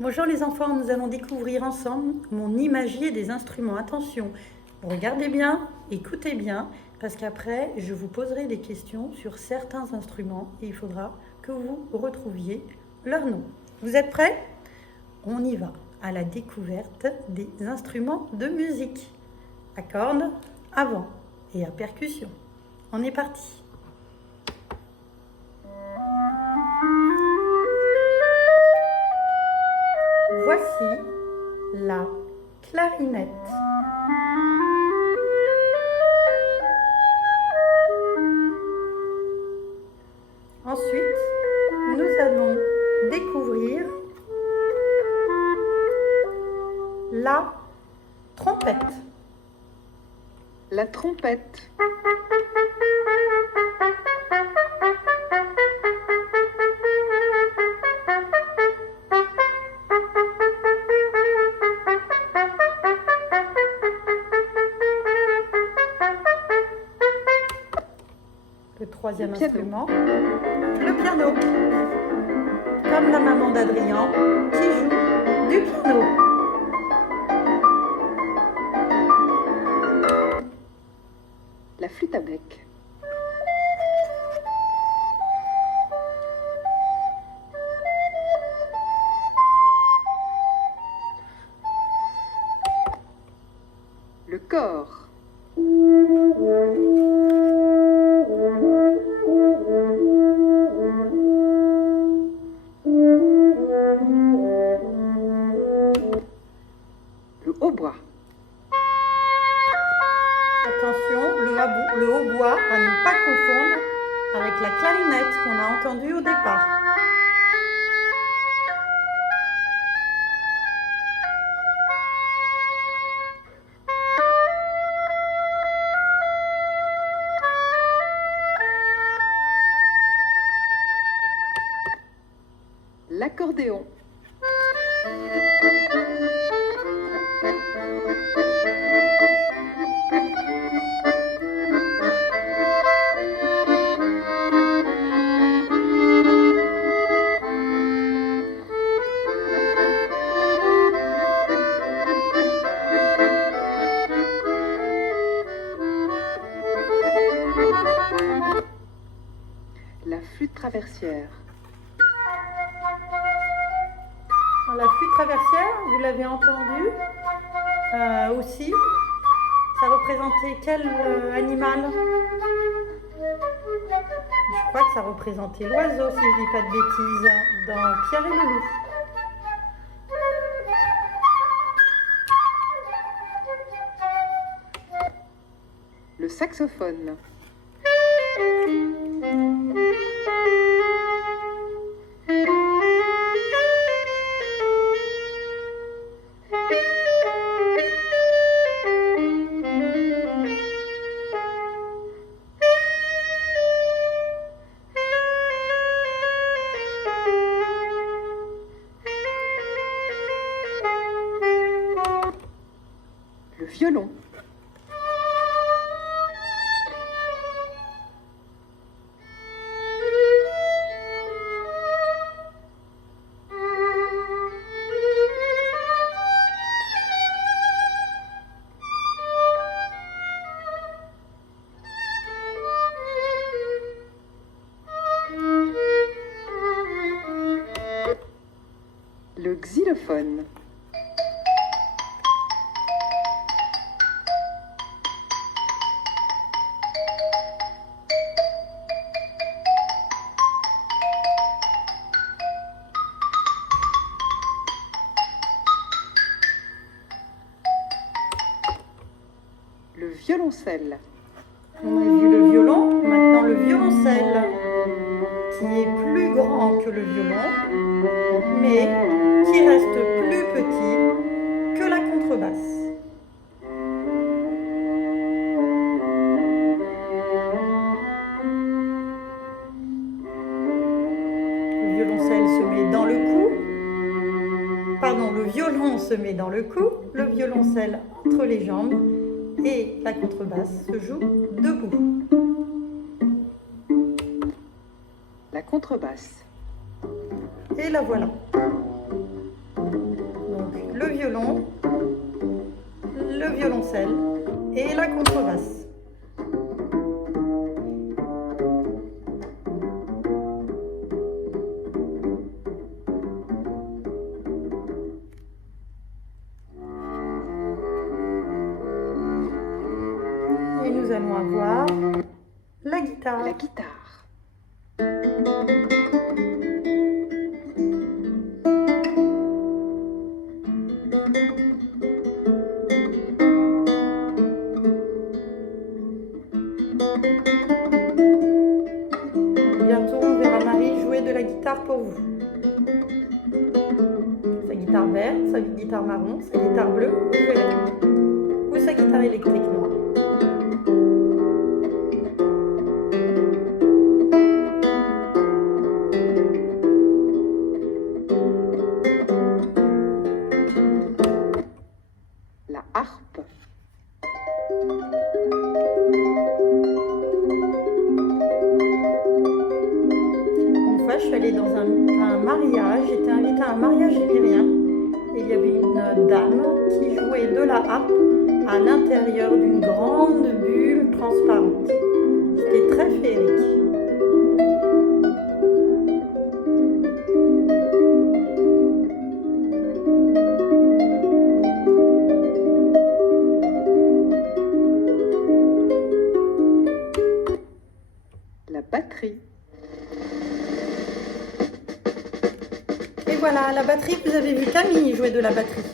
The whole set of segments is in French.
Bonjour les enfants, nous allons découvrir ensemble mon imagier des instruments. Attention, regardez bien, écoutez bien, parce qu'après je vous poserai des questions sur certains instruments et il faudra que vous retrouviez leur nom. Vous êtes prêts? On y va à la découverte des instruments de musique, à cordes, à vent et à percussion. On est parti. Voici la clarinette. Ensuite, nous allons découvrir la trompette. La trompette. Le troisième Le piano. instrument, le piano. Comme la maman d'Adrien qui joue du piano. La flûte à bec. Le cor. Le hautbois. Attention, le hautbois à ne pas confondre avec la clarinette qu'on a entendue au départ. L'accordéon. La flûte traversière. La flûte traversière, vous l'avez entendu aussi. Ça représentait quel animal? Je crois que ça représentait l'oiseau, si je ne dis pas de bêtises, dans Pierre et le loup. Le saxophone. Le violon. Le xylophone. Le violoncelle. On a vu le violon, maintenant le violoncelle, qui est plus grand que le violon, mais qui reste plus petit que la contrebasse. Le violoncelle se met dans le cou, pardon, le violon se met dans le cou, le violoncelle entre les jambes et la contrebasse se joue debout. La contrebasse. Et la voilà. violon, le violoncelle et la contrebasse. Et nous allons avoir la guitare. La guitare. Bientôt, on verra Marie jouer de la guitare pour vous. Sa guitare verte, sa guitare marron, sa guitare bleue ou violet. Ou sa guitare électrique noire. La harpe. Une fois, je suis allée dans un mariage, j'étais invitée à un mariage émirien. Et il y avait une dame qui jouait de la harpe à l'intérieur d'une grande bulle transparente. C'était très féerique. La batterie. Et voilà, la batterie, vous avez vu Camille jouer de la batterie.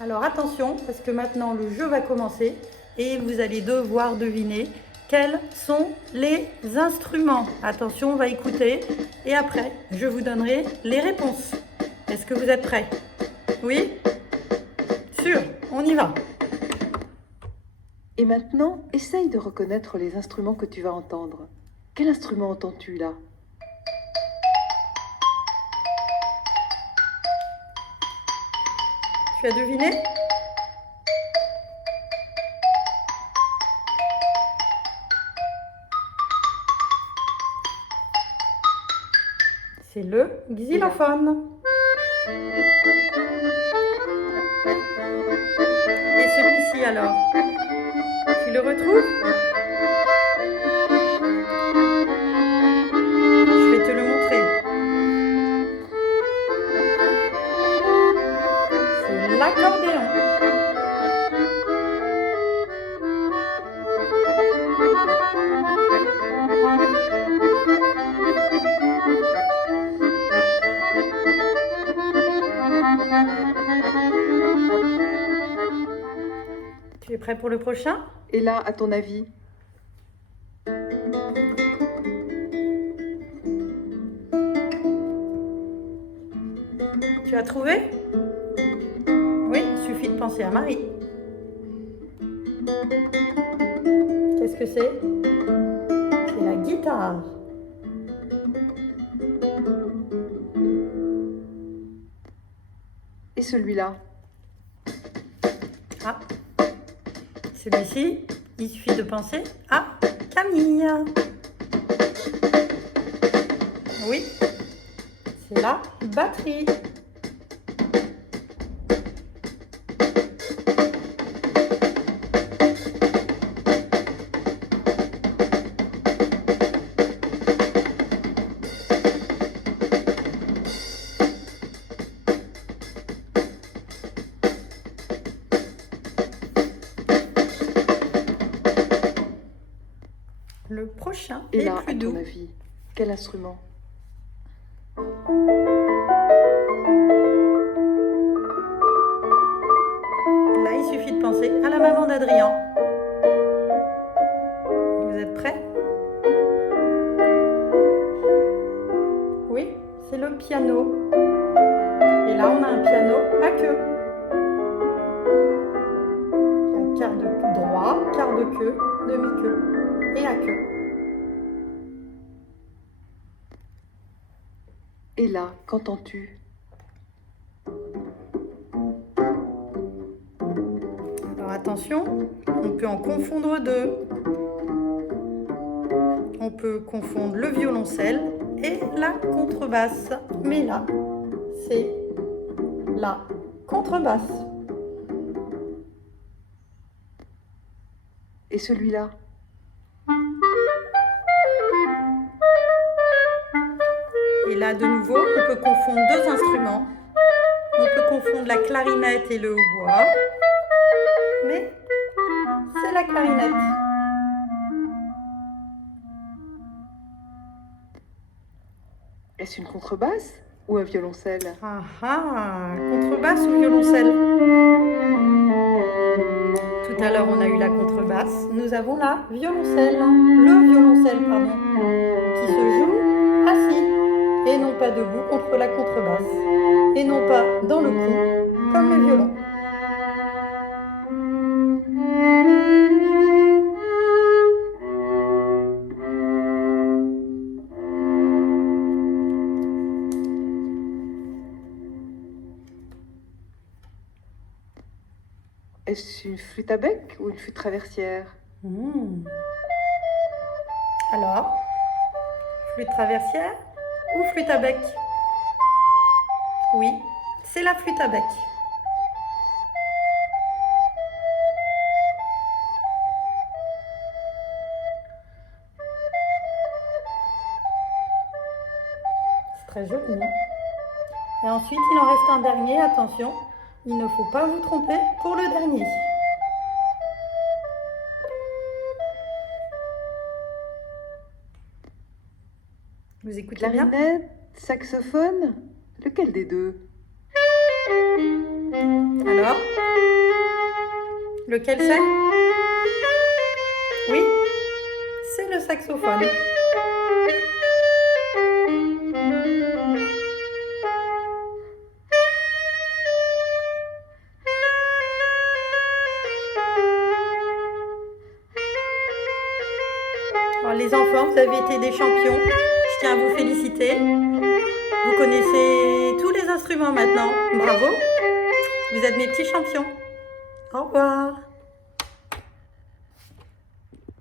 Alors attention, parce que maintenant le jeu va commencer et vous allez devoir deviner quels sont les instruments. Attention, on va écouter et après, je vous donnerai les réponses. Est-ce que vous êtes prêts? Oui? Sûr, on y va. Et maintenant, essaye de reconnaître les instruments que tu vas entendre. Quel instrument entends-tu là? Tu as deviné? C'est le xylophone. Et celui-ci alors? Tu le retrouves? Je vais te le montrer. C'est l'accordéon. Tu es prêt pour le prochain? Et là, à ton avis? Tu as trouvé? Oui, il suffit de penser à Marie. Qu'est-ce que c'est? C'est la guitare. Et celui-là? Ah, celui-ci, il suffit de penser à Camille. Oui, c'est la batterie. Le prochain Et est là, plus à ton doux. avis, quel instrument? Là, il suffit de penser à la maman d'Adrien. Vous êtes prêts? Oui, c'est le piano. Et là, on a un piano à queue. Un quart de droit, quart de queue, demi-queue et à queue. Et là, qu'entends-tu? Alors attention, on peut en confondre deux. on peut confondre le violoncelle et la contrebasse. Mais là, c'est la contrebasse. Et celui-là? Et là, de nouveau, on peut confondre deux instruments. On peut confondre la clarinette et le hautbois. Mais c'est la clarinette. Est-ce une contrebasse ou un violoncelle? Ah ah, contrebasse ou violoncelle? Tout à l'heure, on a eu la contrebasse. Nous avons la violoncelle, le violoncelle, pardon, qui se joue assis et non pas debout contre la contrebasse et non pas dans le cou comme le violon. Est-ce une flûte à bec ou une flûte traversière? Alors, flûte traversière ou flûte à bec? Oui, c'est la flûte à bec. C'est très joli, hein? Et ensuite, il en reste un dernier, attention, il ne faut pas vous tromper pour le dernier. Vous écoutez bien? Clarinette, saxophone, lequel des deux? Alors, lequel c'est? Oui, c'est le saxophone. Alors, les enfants, vous avez été des champions. Je tiens à vous féliciter. Vous connaissez tous les instruments maintenant. Bravo. Vous êtes mes petits champions. Au revoir.